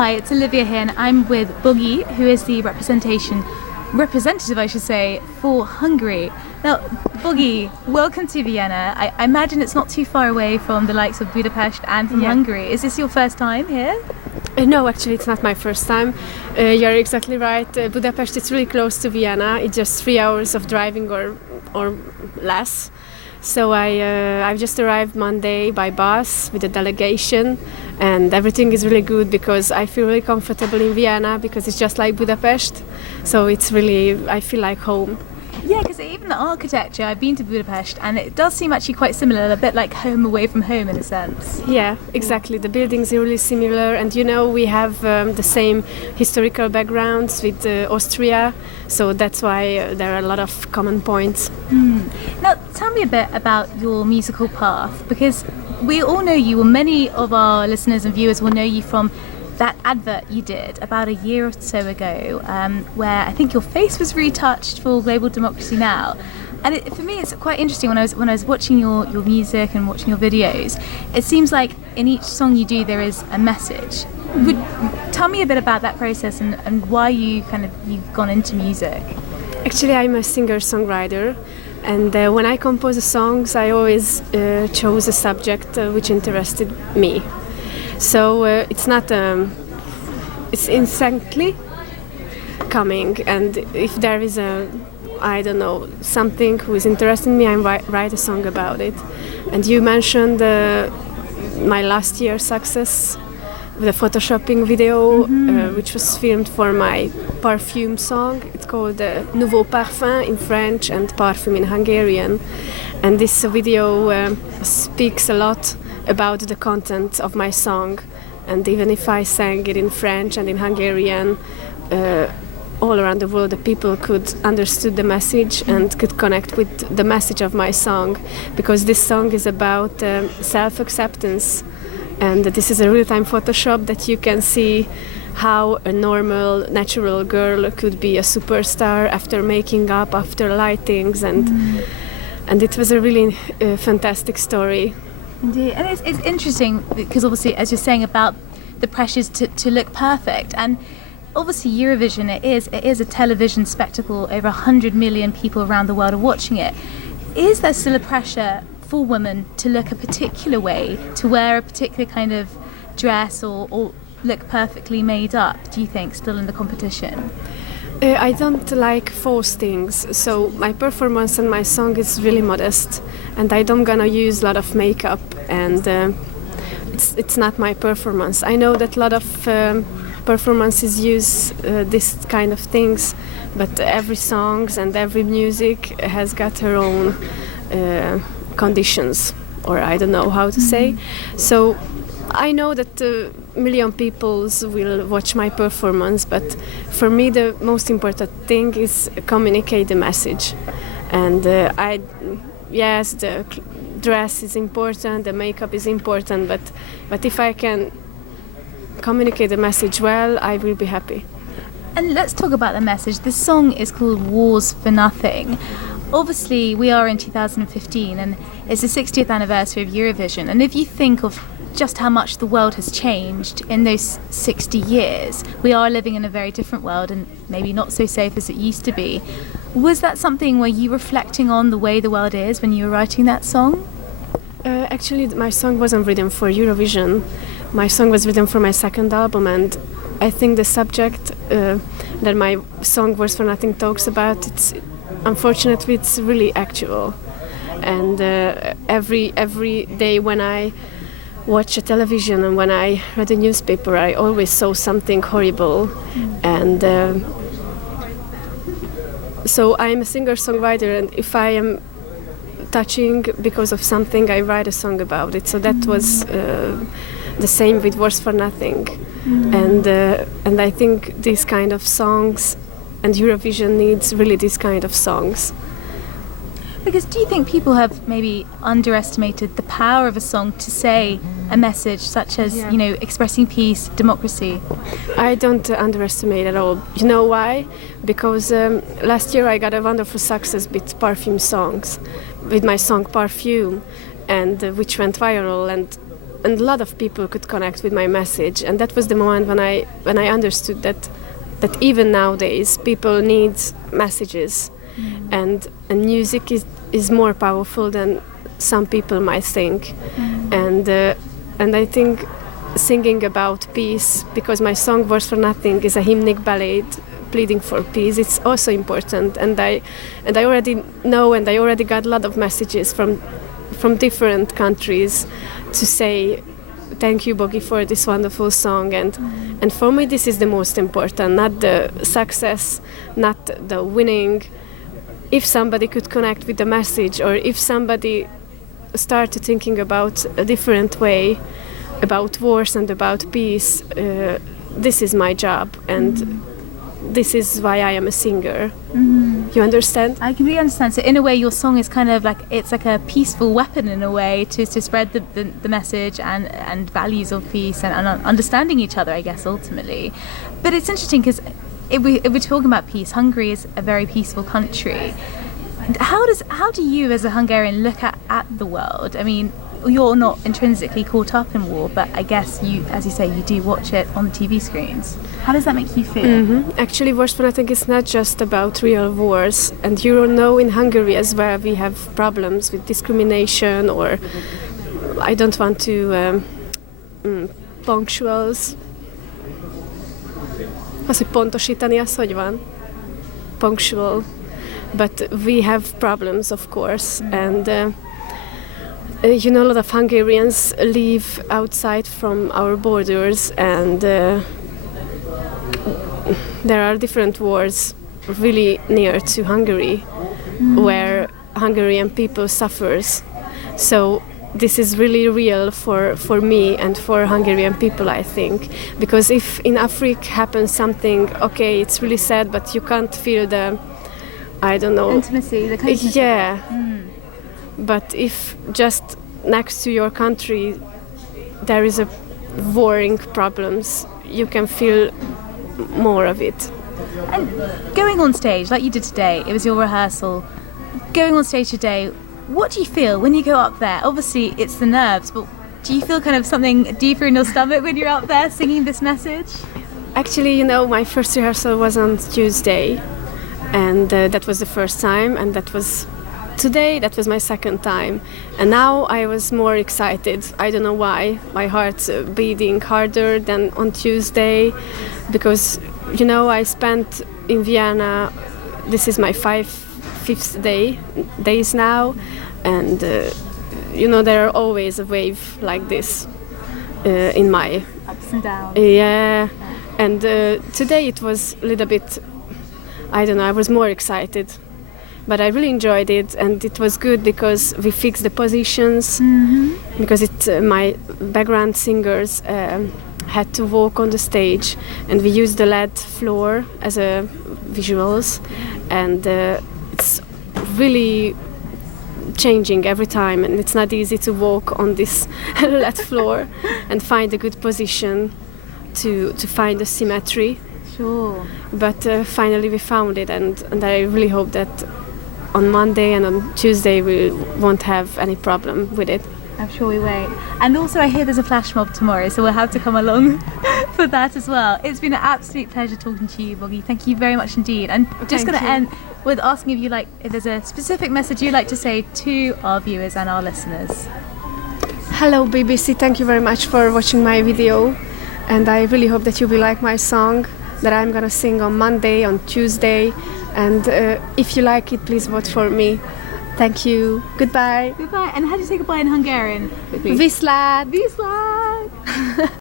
Hi, it's Olivia here, and I'm with Boggie, who is the representative, I should say, for Hungary. Now, Boggie, welcome to Vienna. I imagine it's not too far away from the likes of Budapest and from Hungary. Is this your first time here? No, actually, it's not my first time. You're exactly right. Budapest is really close to Vienna. It's just 3 hours of driving or less. So I've just arrived Monday by bus with a delegation, and everything is really good because I feel really comfortable in Vienna because it's just like Budapest. So it's really, I feel like home. Yeah, because even the architecture, I've been to Budapest and it does seem actually quite similar, a bit like home away from home in a sense. Yeah, exactly. The buildings are really similar, and we have the same historical backgrounds with Austria, so that's why there are a lot of common points. Now, tell me a bit about your musical path, because we all know you, or many of our listeners and viewers will know you from that advert you did about a year or so ago, where I think your face was retouched for Global Democracy Now! And for me, it's quite interesting when I was watching your music and watching your videos. It seems like in each song you do there is a message. Tell me a bit about that process and why you've gone into music. Actually, I'm a singer-songwriter, and when I compose the songs, I always chose a subject which interested me. So it's not, it's instantly coming, and if there is something who is interesting me, I write a song about it. And you mentioned my last year's success with a photoshopping video, which was filmed for my perfume song. It's called Nouveau Parfum in French and Parfum in Hungarian. And this video speaks a lot about the content of my song. And even if I sang it in French and in Hungarian, all around the world the people could understood the message and could connect with the message of my song, because this song is about self-acceptance. And this is a real-time Photoshop that you can see how a normal, natural girl could be a superstar after making up, after lightings, and it was a really fantastic story. Indeed, and it's interesting because obviously, as you're saying about the pressures to look perfect, and obviously Eurovision, it is a television spectacle. Over 100 million people around the world are watching it. Is there still a pressure for women to look a particular way, to wear a particular kind of dress or look perfectly made up, do you think, still in the competition? I don't like false things, so my performance and my song is really modest, and I don't gonna use a lot of makeup, and it's not my performance. I know that a lot of performances use this kind of things, but every songs and every music has got her own conditions, or I don't know how to say. So I know that million people will watch my performance, but for me the most important thing is communicate the message. And the dress is important, the makeup is important, but if I can communicate the message well, I will be happy. And let's talk about the message. This song is called Wars for Nothing. Obviously, we are in 2015 and it's the 60th anniversary of Eurovision. And if you think of just how much the world has changed in those 60 years, we are living in a very different world and maybe not so safe as it used to be. Was that something where you reflecting on the way the world is when you were writing that song? Actually, my song wasn't written for Eurovision. My song was written for my second album, and I think the subject that my song Wars for Nothing talks about, unfortunately it's really actual. And every day when I watch a television and when I read a newspaper, I always saw something horrible. And so I'm a singer-songwriter, and if I am touching because of something, I write a song about it. So that was the same with Wars for Nothing. And I think these kind of songs, and Eurovision needs really this kind of songs. Because do you think people have maybe underestimated the power of a song to say a message such as, expressing peace, democracy? I don't underestimate at all. You know why? Because last year I got a wonderful success with perfume songs, with my song Perfume, and which went viral, and a lot of people could connect with my message, and that was the moment when I understood that even nowadays people need messages, and music is more powerful than some people might think, and I think singing about peace, because my song Words for Nothing is a hymnic ballad pleading for peace, it's also important, and I already know, and I already got a lot of messages from different countries to say thank you, Boggie, for this wonderful song, and for me this is the most important, not the success, not the winning. If somebody could connect with the message, or if somebody started thinking about a different way about wars and about peace, this is my job, and this is why I am a singer. You understand? I completely understand. So in a way your song is kind of like, it's like a peaceful weapon in a way to spread the message and values of peace and understanding each other, I guess, ultimately. But it's interesting because if we're talking about peace, Hungary is a very peaceful country. How do you as a Hungarian look at the world? I mean, you're not intrinsically caught up in war, but I guess you, as you say, you do watch it on the TV screens. How does that make you feel? Actually, Words for Nothing is not just about real wars, and you know in Hungary as well we have problems with discrimination, or I don't want to punctuals. Az, hogy pontosítani, az hogy van? Punctual. But we have problems, of course, and you know, a lot of Hungarians live outside from our borders, and there are different wars really near to Hungary where Hungarian people suffers. So this is really real for me and for Hungarian people, I think, because if in Africa happens something, okay, it's really sad, but you can't feel the, I don't know, intimacy, the closeness. Yeah. But if just next to your country there is a warring problems, you can feel more of it. And going on stage, like you did today, it was your rehearsal. Going on stage today, what do you feel when you go up there? Obviously, it's the nerves, but do you feel kind of something deeper in your stomach when you're up there singing this message? Actually, you know, my first rehearsal was on Tuesday, and that was the first time, and that was today, that was my second time, and now I was more excited. I don't know why. My heart's beating harder than on Tuesday, because, you know, I spent in Vienna, this is my fifth days now, and you know, there are always a wave like this in my ups and downs. Yeah, and today it was a little bit, I don't know, I was more excited, but I really enjoyed it, and it was good because we fixed the positions, because my background singers had to walk on the stage, and we used the LED floor as a visuals, and it's really changing every time, and it's not easy to walk on this LED floor and find a good position to find the symmetry. Sure. But finally we found it, and I really hope that on Monday and on Tuesday we won't have any problem with it. I'm sure we won't. And also I hear there's a flash mob tomorrow, so we'll have to come along for that as well. It's been an absolute pleasure talking to you, Boggie. Thank you very much indeed. And just going to end with asking if there's a specific message you'd like to say to our viewers and our listeners. Hello BBC, thank you very much for watching my video, and I really hope that you will like my song that I'm gonna sing on Monday, on Tuesday, and if you like it, please vote for me. Thank you. Goodbye. Goodbye. And how do you say goodbye in Hungarian? Viszlát! Viszlát!